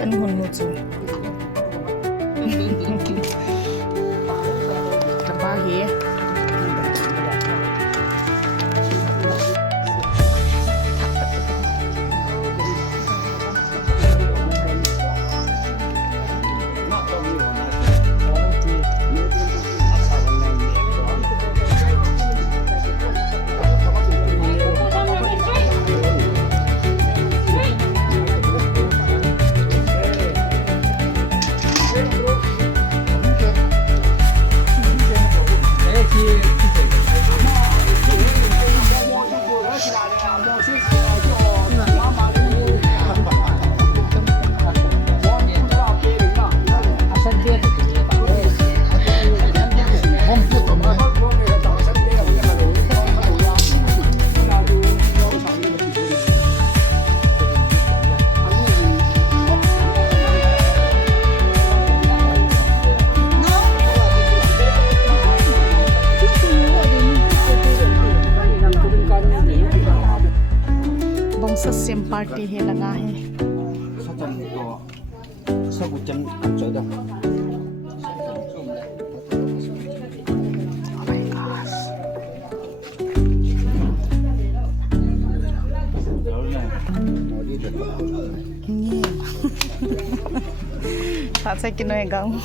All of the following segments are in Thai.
ano honmutsu. Trabahi. Same party he langa he. 사장 이거 서구점 안 줘도. Oh my gosh. Nghe. Thật sẽ kinh nói không?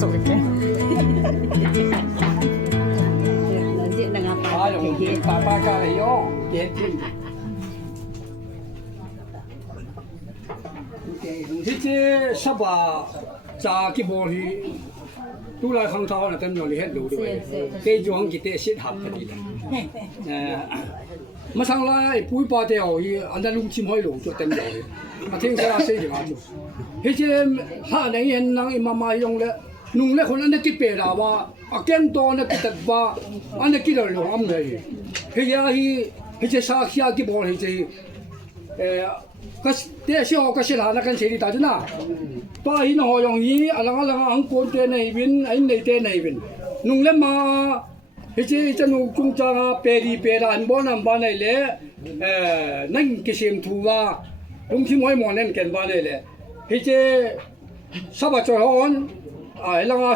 สวยแก Ba dùng tiền ba ca này vô, chết chứ. Thế chứ sắp vào trả cái bộ thì tu lại không thao là tâm nhỏ thì hết đủ rồi. Cái chuyện chỉ để xếp hợp cái gì mà sang lại bùi ba đeo thì anh ta lung chim hỏi đủ cho tâm nhỏ. Mà thiên sẽ là xây được chứ. Thế chứ hai này hiện năng mà dùng đấy. Nung lệคนอันนี้กิเปล่าว่าอาเกนตัวนั้นกิตัดว่าอันนี้กิเราหลงเลยเฮียฮีจะสาขีกิบอลฮีจะก็เดี๋ยวช่วงก็เสียหายกันเสียดีตาจ้ะนะป้าหินหอยองยีอะไรอังโกนเตนในวินไอ้ในเตนในวินนุ่งเล่มาฮีจะนุ่งจุงจ้าเปรีเปราอันบอนันบ้านไหนเล่นั่งกิเสียมทัวลุงที่มวยหมอนั่นกันบ้านไหนเล่ฮีจะสบายใจฮอนแล้วก็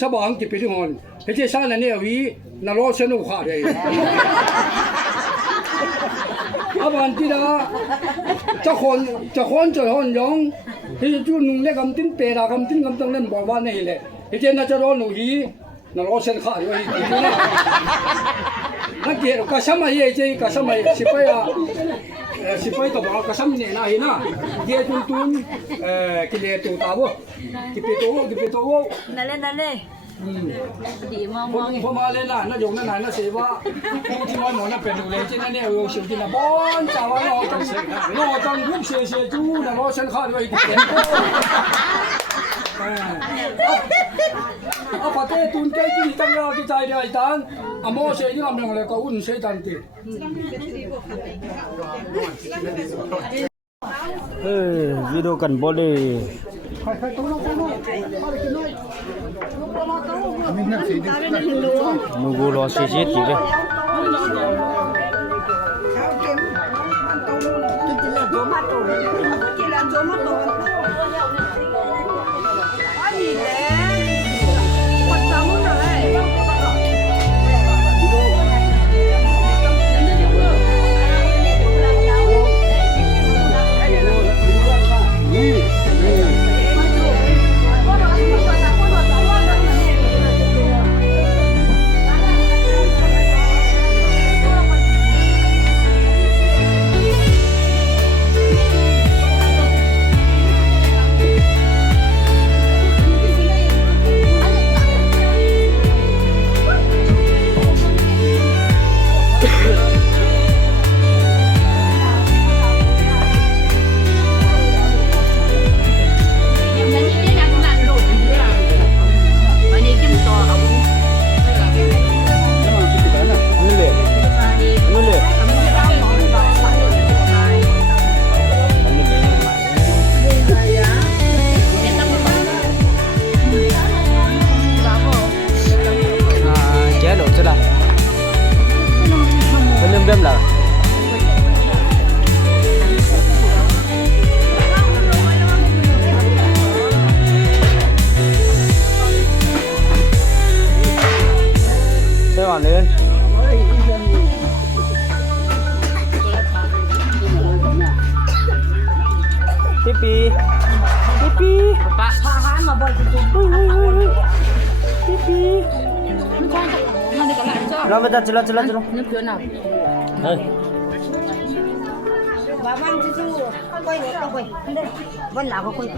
ซาบางกิบไปที่หอนเฮ้ยซานั่นเนี่ยวีน่ารอสนุกขาดเลยอาบันที่ดาจะคนจะฮอนยองเฮ้ยจู่นุ่งเล็กกำติ้นเปร่ากำติ้นกำตั้งเล่นบอกว่านี่แหละเฮ้ยน่าจะรอหนูฮีน่ารอสนุกขาดเลยนักเกี่ยวกับสมัยเจ๊กับสมัยสิบปีสิบปีต่อมาก็สมัยน่ะเห็นนะเกี่ยวตุนกิเลสตัวตาบ่กิเปโตนั่นเลยดีมองพอมาเลยนะน่ายงนั่นไหนน่าเสียว่าที่ว่าหมอน่ะเป็นดูเลยเจ้านั่นเนี่ยเราเสียจริงนะบอนจ้าว่าเราต้องยุบเสียจู้นะเราฉันขาดไว้ที่เต็มเอาปะเต้ตุนเก้ที่ตั้งเราที่ใจเดียวไอ้ตันอ่ะโมเสียที่เราไม่เอาเลยก็อุ่นเสียตันตีวิดีโอกันบ่ได้นูกูรอเสียจีเลย เ 삐삐 삐삐 Paham apa itu? 삐삐 Mana kalau macam? 라메다 찔러 찔러 찔러 Ni pun nak. 에이 Baban cucu, koi ni koi. Bon lah koi.